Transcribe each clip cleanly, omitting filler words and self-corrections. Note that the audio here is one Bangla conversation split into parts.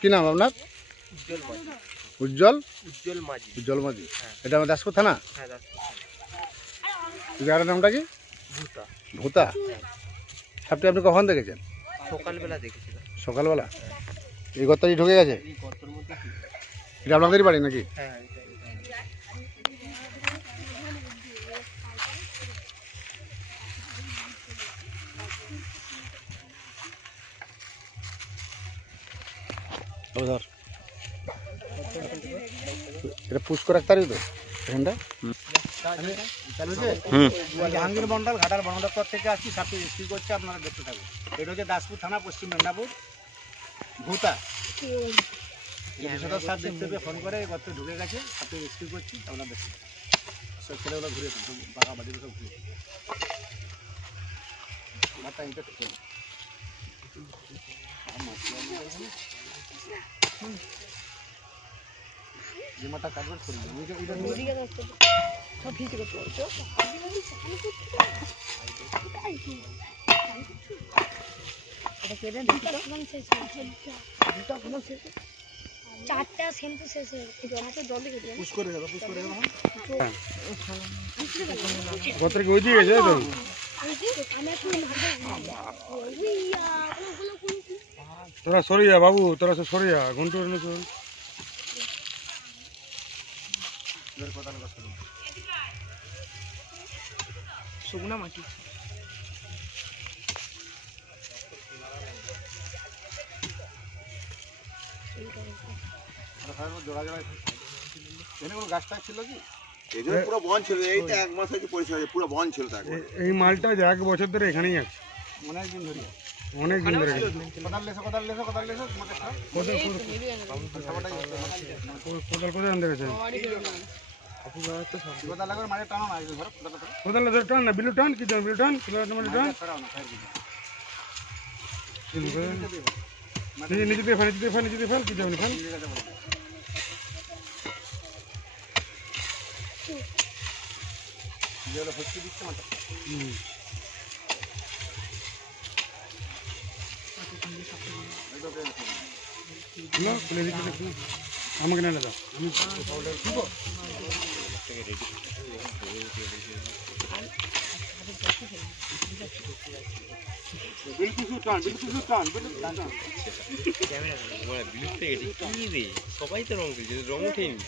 কি নাম আপনার? উজ্জ্বল উজ্জ্বল মাঝি। এটা আমার দাসপুর থানা। জায়গাটার নামটা কি? ভূতা। সাপটি আপনি কখন দেখেছেন? সকালবেলা দেখেছিলাম। সকালবেলা? এই গর্তটি ঢুকে গেছে? এটা আপনাদেরই বাড়ি নাকি? ধর এটা পুষ্কর এক তারিখ তো এখানটা। জাহাঙ্গীর মন্ডল ঘাটার বনদপ্তর থেকে আসছি, সাপটি রেস্কিউ করছে, আপনারা দেখতে থাকুন। এটা হচ্ছে দাসপুর থানা, পশ্চিম মেদিনীপুর, ভূতা। বিষধর সাপ দেখতে পেয়ে ফোন করে গর্তে ঢুকে গেছে, সাপটি রেস্কিউ করছি, আপনারা দেখতে থাকুন। সব ছেলেগুলো ঘুরে বাঘা বাড়িগুলো সব ঘুরে মাথা কাটবার করে চারটা শ্যাম্পু শেষ হয়ে গেছে, জলদি কেটে পুশ করে দেবো, পুশ করে দেবো। গর্তের কি ওই দিকে গেছে তো? তোরা সরে যা বাবু, তোরা সরে যা। ঘন্টু শুকনা মাটি। গাছটা ছিল কি পুরো বন ছিল, এই তো এক মাস হয়েছে পরিষ্কার, পুরো বন ছিল। এই মালটা এক বছর ধরে এখানেই আছে, অনেক দিন ধরে। অনেক দিন ধরে। কোথায় আনতে গেছে? কোদাল ধরে টান না, বিলু টান, কি টান, বিলু টান, টান। নিচে দিয়ে ফেল, নিচে দিয়ে ফেল, কি যাবেন ফেল। আমাকে না দাদা সবাই তো রং দিয়েছে, রং উঠেনি।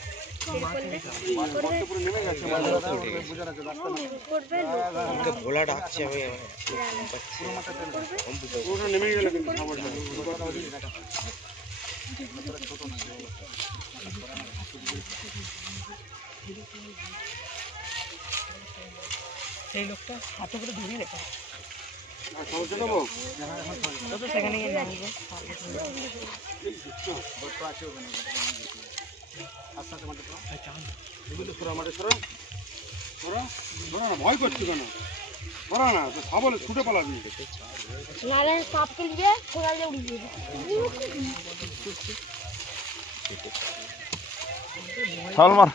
ভোলা ডাকছে, আমি নেমে গেল। সেই লোকটা হাতে করে ধরিয়ে রেখা সেখানে ভয় করছি কেন? ওরা না সাবলে ছুটে পালাবি। সাপকে নিয়ে কোদাল দিয়ে উড়িয়ে সালমার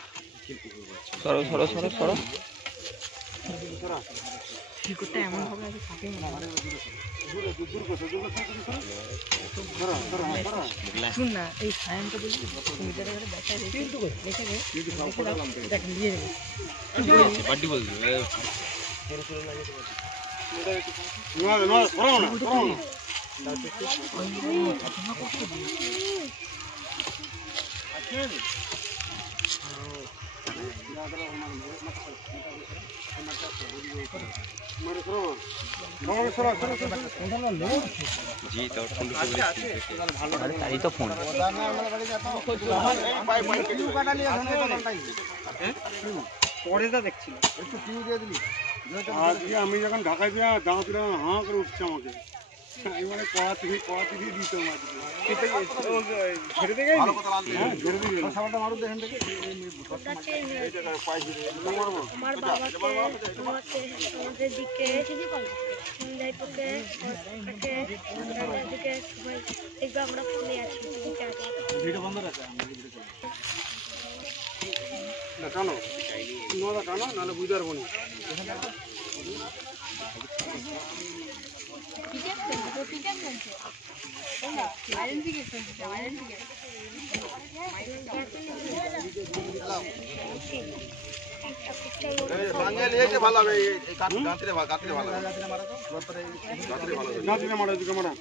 সরো সরো সরো সরো। শিকড়টা এমন হবে আজ থাকে শুন না, এই সায়নটা দেখি দেখা দিয়ে বাড়ি বলছি তাই তো ফোন পরে দেখছিল একটু টিউ দিয়ে দিলি। আজকে আমি যখন ঢাকায় দিয়া দাঁত হাঁ করে উঠছে আমাকে, আমি মানে কড়া থেকে দিত আমার বাবাকে আমাদের দিকে সন্ধ্যায় পক্ষে দিকে সবাই দেখবে আমরা ফোনে আছি। ভিডিও বন্ধ রাখা টানো টানো, নাহলে বুঝতে পারবো না। বাঙালি এই যে ভালো হবে এই গাঁতরে ভালো হবে গাঁতিতে মারা দিকে মারা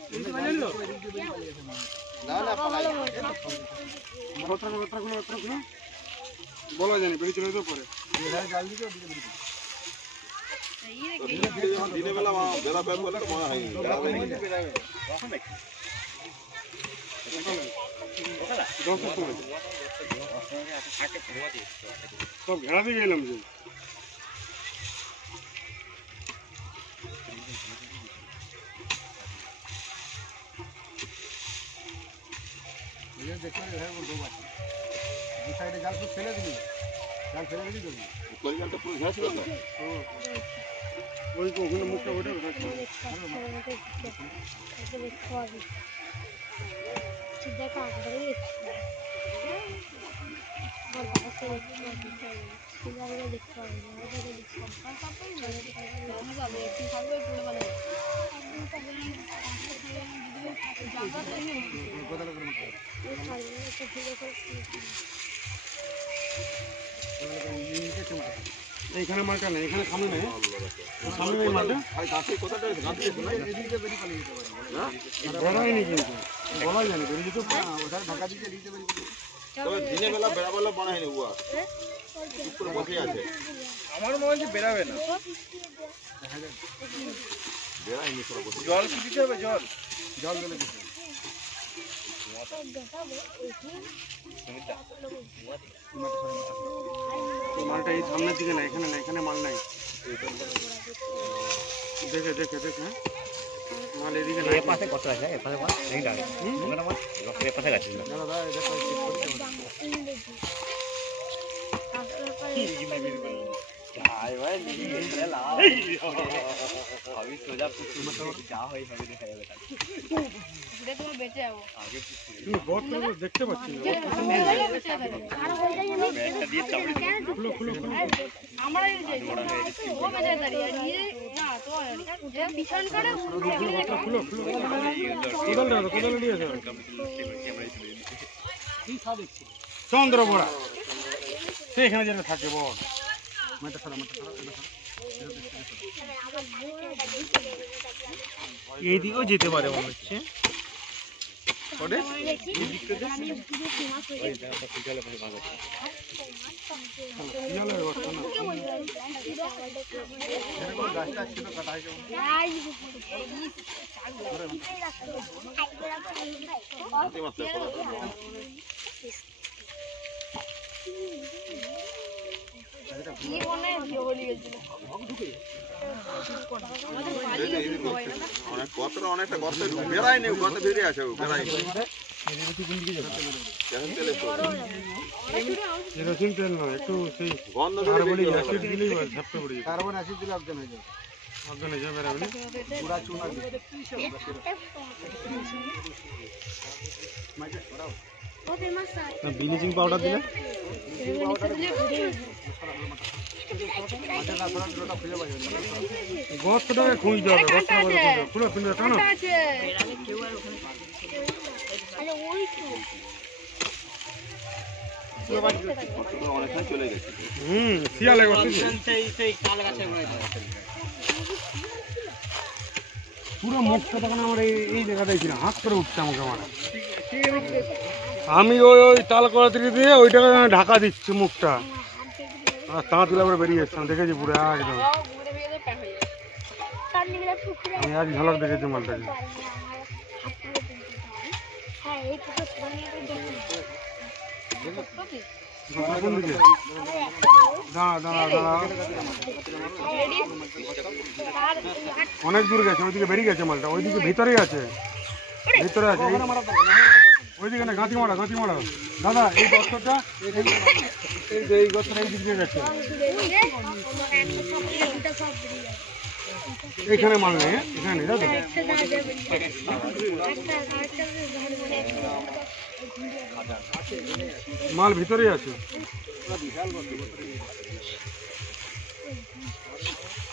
গোত্রা বলা জানি বেরিয়ে চলে যেতে পরে দিনের বেলা বেলা বের করলে তো মনে হয়নি সব ঘেরা দিয়ে গেলাম যে পরিমাণটা পুরো ঘেরা ছিল তো ওই তো ওখানে মুখটা ওটা এইখানে মালটা নেই এখানে সামনে নেই সামনে নেই মালটা বেড়ায়নি কিন্তু বলাই জানি বেরিয়ে যেত তবে দিনের বেলা বেড়াবেলা মনে হয়নি উয়া চুপ করে বসে আছে আমার মনে হচ্ছে বেরাবে না বেড়ায়নি সব বসে জল কি দিতে হবে জল জল দিলে দিতে হবে মালটা এই সামনের দিকে না এখানে না এখানে মাল নাই দেখে দেখে দেখে মাল এদিকে নাই পাশে কত আছে এ পাশে মাছ এই ডালে ওখানে মাছ এ পাশে আছে না দাদা দেখো চেক করে আই ভাই নিয়ে লাও আমি সোজা পুকুর মতো যা হয় হবে দেখা যাবে এটা তুমি বেঁচে যাবো আগে তুমি বট করে দেখতে পাচ্ছি না খুলো খুলো খুলো আমরা ও বেঁচে দাঁড়িয়ে নিয়ে না তো যে পিছন করে খুলো খুলো কোদাল দাও কোদাল দিয়ে দাও চন্দ্র বড়া সেখানে যেন থাকে বল এইদিকেও যেতে পারে মনে হচ্ছে অনেক গতটা অনেকটা গর্ত বেড়ায়নি গর্ত বেরিয়ে আছে বেড়ায়নি কেরোসিন তেল নয় একটু সেই গন্ধ কার্বনিক অ্যাসিড দিলেই ঝাপটা পড়ে যাবে কার্বন অ্যাসিড দিলে অজ্ঞান হয়ে যাবে অজ্ঞান হয়ে যাবে বেরাবে পুরা চুনা দিলে ব্লিচিং পাউডার দিলে গর্তটাকে খুঁজতে হবে গর্তটা খুলে ফিরে টানো অনেকখানি চলে গেছে শিয়ালে করতেছে পুরো মুখটা তখন আমার এই জায়গাটাই ছিল হাত করে উঠছে আমাকে মানে আমি ওই তাল করা থেকে দিয়ে ওইটাকে ঢাকা দিচ্ছি মুখটা আর তাঁত তুলে করে বেরিয়ে এসছিলাম দেখেছি পুরো একদম আমি আজ ঝলক দেখেছি মালটাকে কোন দিকে দাঁড়া দাঁড়া দাঁড়া অনেক দূর গেছে ওইদিকে বেরিয়ে গেছে মালটা ওইদিকে ভিতরেই আছে ভিতরে আছে ওইদিকে না গাঁতি মারা দাদা এই গর্তটা এই গর্তটা এই দিক দিয়ে গেছে এখানে মাল নেই এখানে নেই দাদা মাল ভিতরেই আছে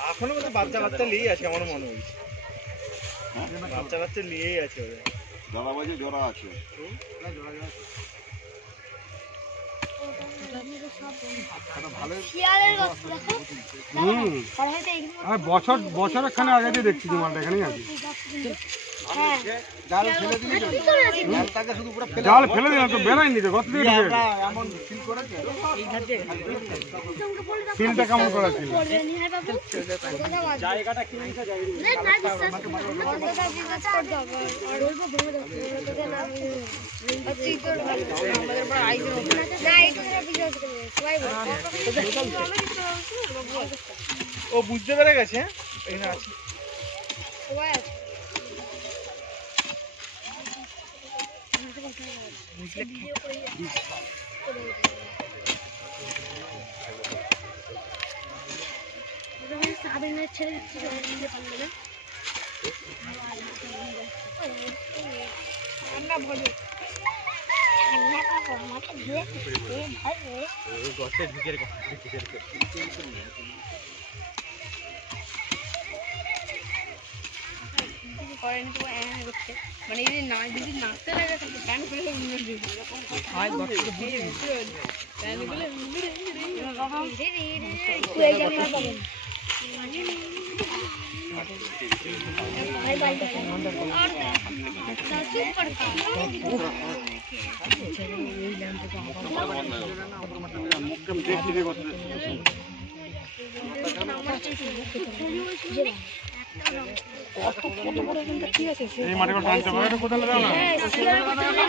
এখনো মতো বাচ্চা নিয়েই আছে আমার মনে হচ্ছে বাচ্চা নিয়েই আছে জোড়া বাজে জোড়া আছে। শিয়ালের গর্ত দেখো। হুম আর হয়তো এইখানে আর বছরখানে আগে দিয়ে দেখছি যে মালটা এখানেই আছে। হ্যাঁ জাল ফেলে দিলে ভিতরে আছে। জালটাকে শুধু পুরো ফেলে জাল ফেলে দিলাম তো বেরাইনি তো, গত থেকে ঢুকে আমরা এমন ফিল করেছে ফিলটা কেমন করা ছিল? বলবে নি হ্যাঁ বাবু জায়গাটা কি নিছে যাই না না বিশ্বাস দাদা বিশ্বাস করতে হবে আর বলবো ভেঙে দাও তোদের নাম তুই তোর ভালো আমাদের বড় আইডিয়া না এটা তোরা বিশ্বাস করবে সবাই বলে ও বুঝতে পেরে গেছে এখানে আছে সবাই আছে সাবিনের ছেলে আমরা বলি মানে এই না যদি নাচতে লাগে তাহলে প্যান্ট খুলে এই মাটিটা টানতে পারে কোথায় লাগাও না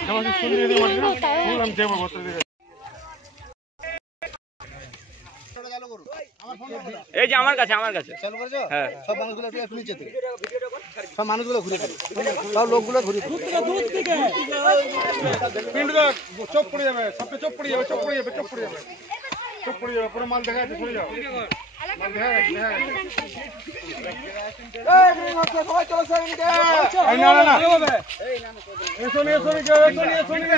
যেমন শুনিয়ে দিই মাটিটা বললাম দেবো গত দিকে। এই যে আমার কাছে চালু করেছো হ্যাঁ সব মানুষগুলো একটু নিচে থেকে সব মানুষগুলো ঘুরে থাকে সব লোকগুলো ঘুরে থাকে পিন্টু দা চোপ পড়ে যাবে, সবটা চোপ পড়ে যাবে, চোপ পড়ে যাবে, চোপ পড়ে যাবে, চোপ পড়ে যাবে, পুরো মাল দেখা যাচ্ছে, সরে যাও, মাল দেখা যাচ্ছে, দেখা যাচ্ছে। এই না না না এসো নি, এসো নি, কেউ এসো নি, এসো নি।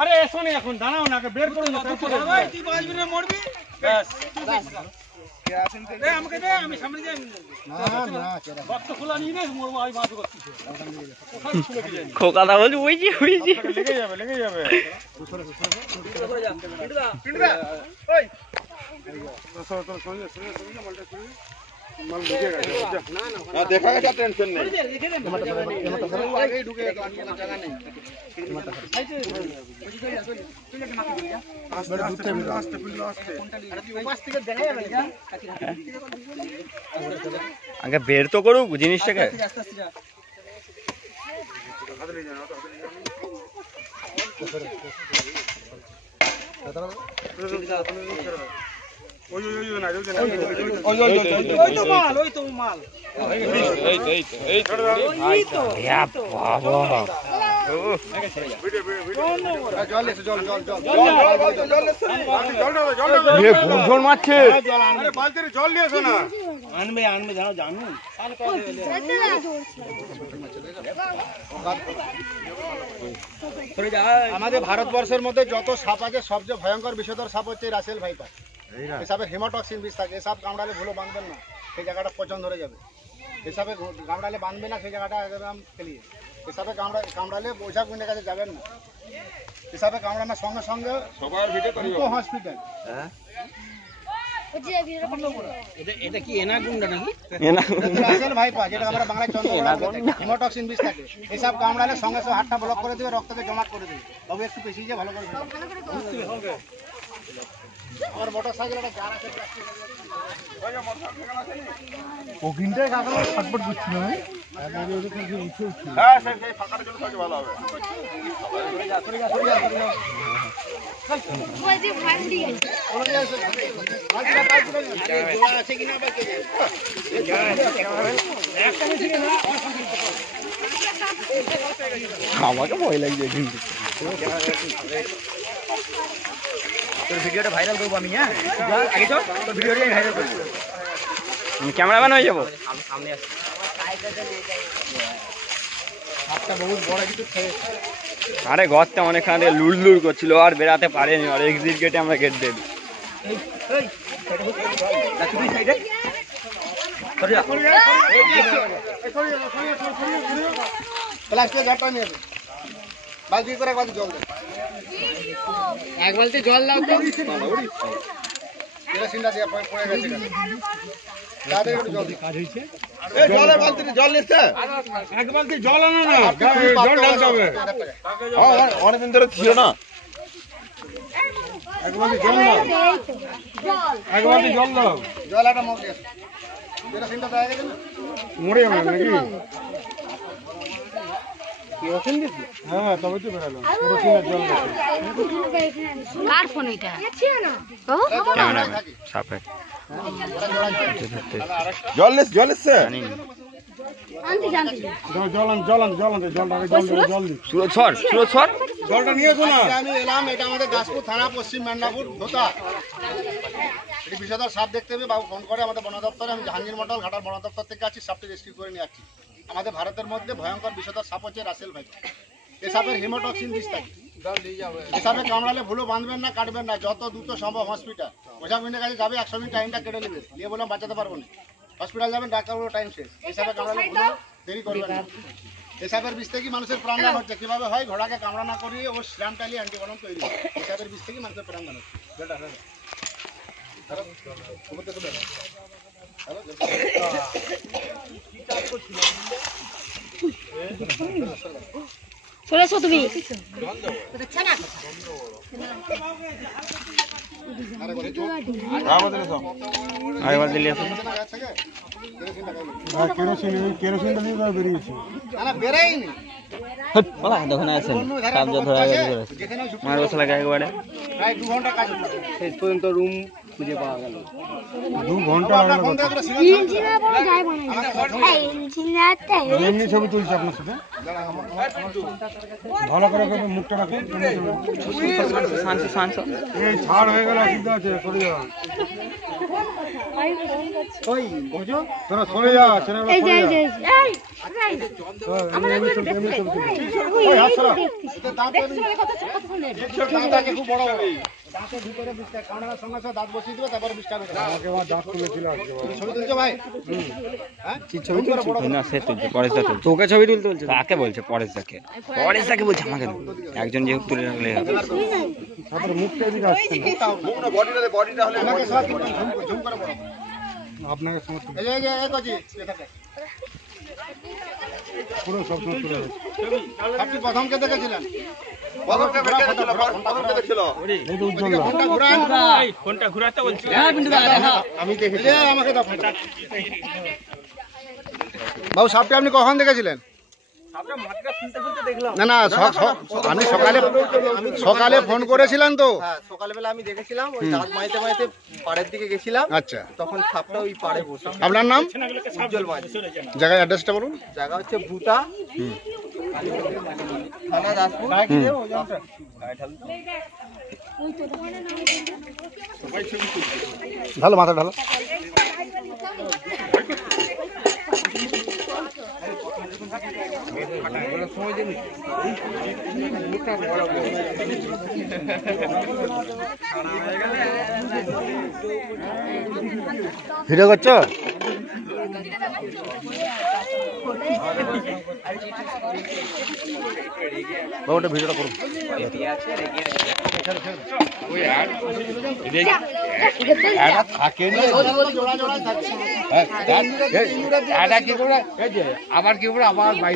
আরে এসো নি, এখন দাঁড়াও না, আগে বের করুন না, তারপরে তুই বাঁচবি না, মরবি ব্যাস। আমাকে দে, আমি সামনে যাই, বক্স খোলা নিয়ে নে, মরবো, আমি বাঁচবো করছি। ওখানে খুলে দিয়ে যাই। খোকাদা বলছি বুঝছি লেগে যাবে, লেগে যাবে। পিন্টু দা, ওই সরো, সরো, সরো, সরো, সরো, মালটা সরো। মাল ঢুকে গেছে, যা। না দেখা গেছে, টেনশন নেই। আগে বের তো করুক জিনিসটাকে। ওই ওই ওই না, ওই না, ওই তো মাল জল এসে জল জল জল ভূষণ মারছে। আরে বালতির জল নিয়ে এসো না। আনবে আনবে জানো জানো আমাদের ভারতবর্ষের মধ্যে যত সাপ আছে সবচেয়ে ভয়ঙ্কর বিষধর সাপ হচ্ছে রাসেল ভাইপার। এসবে হেমাটক্সিন বিষ থাকে, এসব কামড়ালে ভুলো বাঁধবেন না, সেই জায়গাটা পচন ধরে যাবে। এসবে কামড়ালে বাঁধবে না, সেই জায়গাটা একদম ফেলিয়ে। এসবে কামড়ালে ওঝা গুণের কাছে যাবেন না। এসবে কামড়ানোর সঙ্গে সঙ্গে সবার ভিতরে করি হসপিটাল। এটা কি এনাগুন্ডা নাকি? রাসেল ভাইপার, যেটা আমরা বাংলায় চন্দ্রগড়া বলে থাকি। হেমাটক্সিন বিষ থাকে, এসব কামড়ালে সঙ্গে সঙ্গে হাতটা ব্লক করে দেবে, রক্তকে জমা করে দেবে। তবে একটু বেশি যে ভালো করে দেবে। আমার মোটর সাইকেল একটা গাড় আছে, ওখানটায় কাকারা ছটপট করছিল না। হ্যাঁ সেই ফাঁকার জন্য সবচেয়ে ভালো হবে। ওই যে ভাই উড়ি গেছে আছে কিনা আবার কে জানে? আমাকে ভয় লাগছে কিন্তু। তোর ভিডিওটা ভাইরাল করবো আমি, হ্যাঁ আগে চল তোর ভিডিওটা ভাইরাল করবো। আমি ক্যামেরাম্যান হয়ে যাবো। হাতটা বহুত বড় কিছু খেয়েছে। আরে গর্তে অনেকখান থেকে লুড়লুড় করছিল, আর বেরাতে পারেনি, আর এক্সিট গেটে আমরা গেট দেব। প্লাস্টিকের ঝাড়টা নিয়ে আসুন। বালতি করে এক বালতি জল দেন। এক বালতি জল দাও তো। কেরোসিনটা দিয়ে পড়ে গেছে কেন? তাড়াতাড়ি একটু জল দিন। এই জলের বালতিতে জল নিচ্ছে এক বালতি জল আনো না, জল ঢালতে হবে। অনেকদিন ধরে ছিল না এক বালতি জল দাও, এক বালতি জল দাও। জল একটা মগ দিয়ে আসুন। কেরোসিনটা দেওয়া গেছে না? মরে যাবে নাকি? হ্যাঁ, তবে তো বেরালো। কেরোসিনের জল গেছে। কার ফোন এটা? ক্যামেরাম্যান সাপে জল এসছে জল আন, জল দি। সুরজ সর জলটা নিয়ে এসো না। আজকে আমি এলাম, এটা আমাদের দাসপুর থানা, পশ্চিম মেদিনীপুর ধোতা। এটি বিষধর সাপ দেখতে হবে, বাবু ফোন করে আমাদের বন দপ্তরে। আমি জাহাঙ্গীর মন্ডল ঘাটার বন দপ্তর থেকে আছি, সাপটি রেস্কিউ করে নিয়ে আসছি। আমাদের ভারতের মধ্যে ভয়ঙ্কর বিষধর সাপ হচ্ছে রাসেল ভাই। এই সাপের হিমোটক্সিন বিষ থাকে। এই সাপে কামড়ালে ভুলো বাঁধবেন না, কাটবেন না, যত দ্রুত সম্ভব হসপিটাল। ওঝা মিনিটের কাছে যাবে, 100 মিনিট টাইমটা কেটে নেবে, নিয়ে বললাম বাঁচাতে পারবো না, হসপিটাল যাবেন, ডাক্তারগুলো টাইম শেষ। এই সাপে কামড়ালে ভুলো দেরি করবেন না। এই সাপের বিষ থেকে মানুষের প্রাণদান হচ্ছে। কিভাবে হয়? ঘোড়াকে কামড়া না করিয়ে ও শ্রাম টালিয়ে অ্যান্টিভেনম তৈরি হয়। এই সাপের বিষ থেকে মানুষের প্রাণদান হচ্ছে। চলেছো তুমি? আরেকবার দিলে আসুন। আর কেরোসিনটা দিয়ে দাও, বেরিয়েছে। না না, বেরোয়নি। দোকানে আছেন অন্য ধারে সাপ যা ধরা আছে, গেছে যেখানে ঝুঁকি মার বসে লাগে একবারে প্রায় 2 ঘন্টা কাজ হচ্ছে। শেষ পর্যন্ত রুম খুঁজে পাওয়া গেল। 2 ঘন্টা আপনার ফোন থেকে একটা signal ইঞ্জিনিয়ার বড় যাই বানাই। এই ইঞ্জিনিয়ারটা এমনি ছবি তুলছি আপনার সাথে। ভালো করে করে মুখটা রাখুন। শান্ত এই ছাড় হয়ে গেল, অসুবিধা আছে, সরে যা। তোরা সরে যা, ছেলেরা এই যে সরে এই যা। যে এই এমনি ছবি তুলছি। এতে দাঁত দাঁতটাকে খুব বড় বড়। দাঁতের ভিতরে বিষটা কামড়ানোর সঙ্গে সঙ্গে দাঁত বসিয়ে দিবে, তারপরে বিষটা বের হবে। আমাকে আমার দাঁত তুলেছিল আজকে। ছবি তুলছো ভাই? হ্যাঁ? ছবি তুলছি না, সে তুলছে পরেশদা তুলছে। তোকে ছবি তুলতে বলছে? কাকে বলছে? পরেশদাকে বলছে, আমাকে না। একজন যেহেতু তুলে রাখলে হবে। তারপরে মুখটা এদিকে আসছে না। বডিটা হলে আমাকে সব ঝুম করে বড়। আপনাকে সমস্ত এই যে এই কচি, এটাকে। পুরো সব সময় তুলে রাখছে। আপনি প্রথম কে দেখেছিলেন? প্রথমটা দেখছিল এই তো উজ্জ্বল দা। ফোনটা ঘুরান। ফোনটা ঘুরাতে বলছি। আমি দেখেছি। এই যে আমাকে দাও ফোনটা। বাবু, সাপটা আপনি কখন দেখেছিলেন? না না, আমি সকালে ফোন করেছিলেন তো। হ্যাঁ, সকালবেলা আমি দেখেছিলাম, ওই দাঁত মাইতে মাইতে পাড়ের দিকে গেছিলাম, আচ্ছা, তখন সাপটা ওই পাড়ে বসে। আপনার নাম? উজ্জ্বল মাঝি। জায়গার অ্যাড্রেসটা বলুন। জায়গা হচ্ছে ভুটা, থানা দাসপুর। ঢালো, মাথা ঢালো। ভিডিও করছো? বাবুটা ভিডিওটা করুন।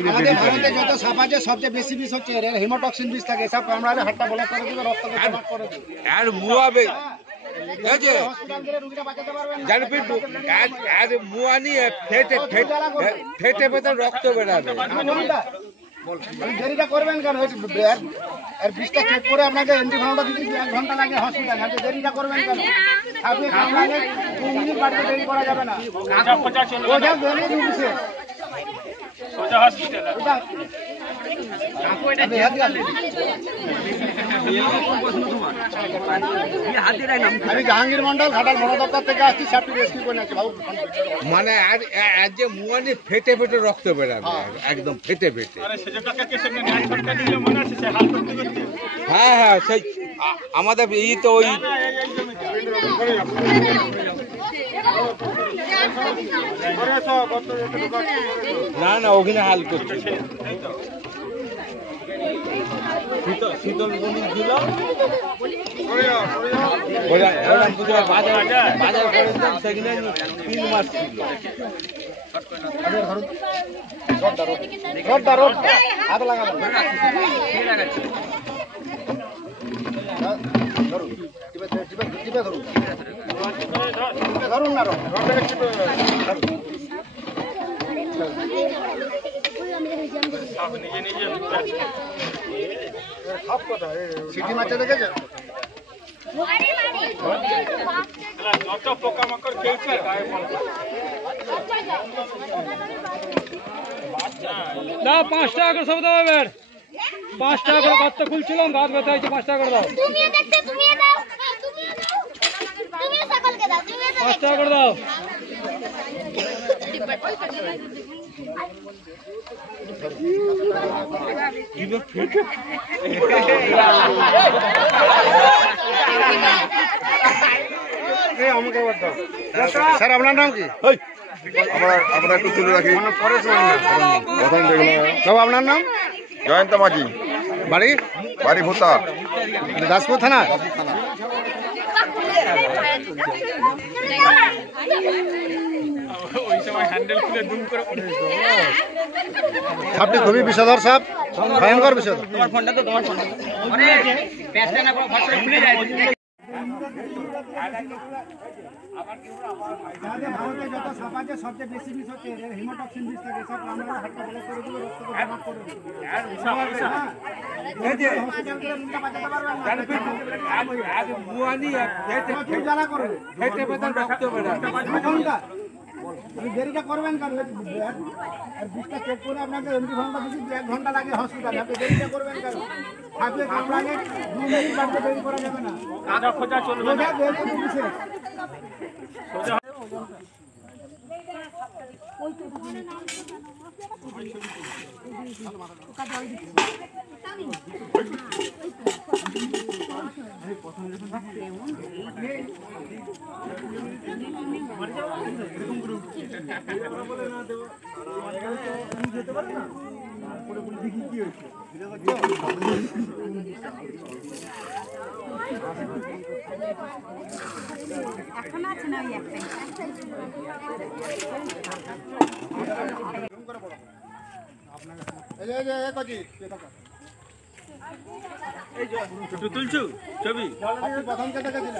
আমাদের ভারতে যত সাপ আছে সবচেয়ে বেশি বিষ হচ্ছে এর হিমোটক্সিন বিষ থাকে। সাপ কামড়ালে হাতটা ব্লক করে দিবে, রক্ত জমাট করে দিবে। আর মুয়াবে হসপিটাল গেলে রোগীটা বাঁচাতে পারবেন না। জানবি আর মুয়া নিয়ে ফেটে ফেটে রক্ত বেরাবে। আপনি দেরিটা করবেন কেন? এর বিষটা চেক করে আপনাকে অ্যান্টিভেনমটা দিতে 1 ঘন্টা লাগে হসপিটালে। আপনি দেরিটা করবেন কেন? আপনি কামড়ালে 2 মিনিট বাড়িতে দেরি করা যাবে না। ওটা বেরিয়ে দিচ্ছে। সোজা হসপিটাল। আমি জাহাঙ্গীর মন্ডল ঘাটাল বন দপ্তর থেকে আসছি, সাপটি রেস্কিউ করে নিয়েছি। বাবু, মানে আর যে মুয়া নিয়ে ফেটে ফেটে রক্ত বেরাবে, একদম ফেটে ফেটে। হ্যাঁ হ্যাঁ, সেই আমাদের এই তো ওই না ওখানে হাল করছে। শীতল মন্দির ছিল সরে যাও, সরে যাও। বাজার করেছিলাম সেখানে 3 মাস ছিল। হাত লাগাবেন ধরুন টিপে ধরুন ধরুন না রডটাকে চিপে দাও। খাপ কথা সিটি মারতে দেখেছে যত পোকামাকড় খেয়েছে গায়ে মালটা। দাও 5 টাকা করে সব দাও এবার 5 টাকা করে গর্ত খুলছিলাম গাছ ব্যথা হয়েছে 5 টাকা করে দাও তুমি দেখতে তুমি দাও তুমি সকলকে দাও তুমি 5 টাকা করে দাও আমাকে আবার দাও। স্যার আপনার নাম কি আমরা একটু তুলে রাখি পরে শোন না। প্রথম দেখলাম বাবু আপনার নাম জয়ন্ত মাঝি বাড়ি বাড়ি ভোতা দাসপুর থানা আপনি খুবই বিষধর সাপ ভয়ঙ্কর বিষধর ভারতে যত সাপ আছে সবচেয়ে বেশি বিষ হচ্ছে হিমোটক্সিন বিষ থাকে সব আমরা হাতটা ব্লক করে দিলে রক্তকে জমা করে দেরিটা করবেন কেন আর বিষটা চেক করে আপনাকে এমনি ঘন্টা বেশি 1 ঘন্টা লাগে হসপিটালে আপনি দেরিটা করবেন কেন আপনি কামড়ালে 2 মিনিট বাড়তে দেরি করা যাবে না খোঁজা চলবে না এখন আছে না ওই একটাই তুলছু ছবি প্রথম কে দেখেছিলেন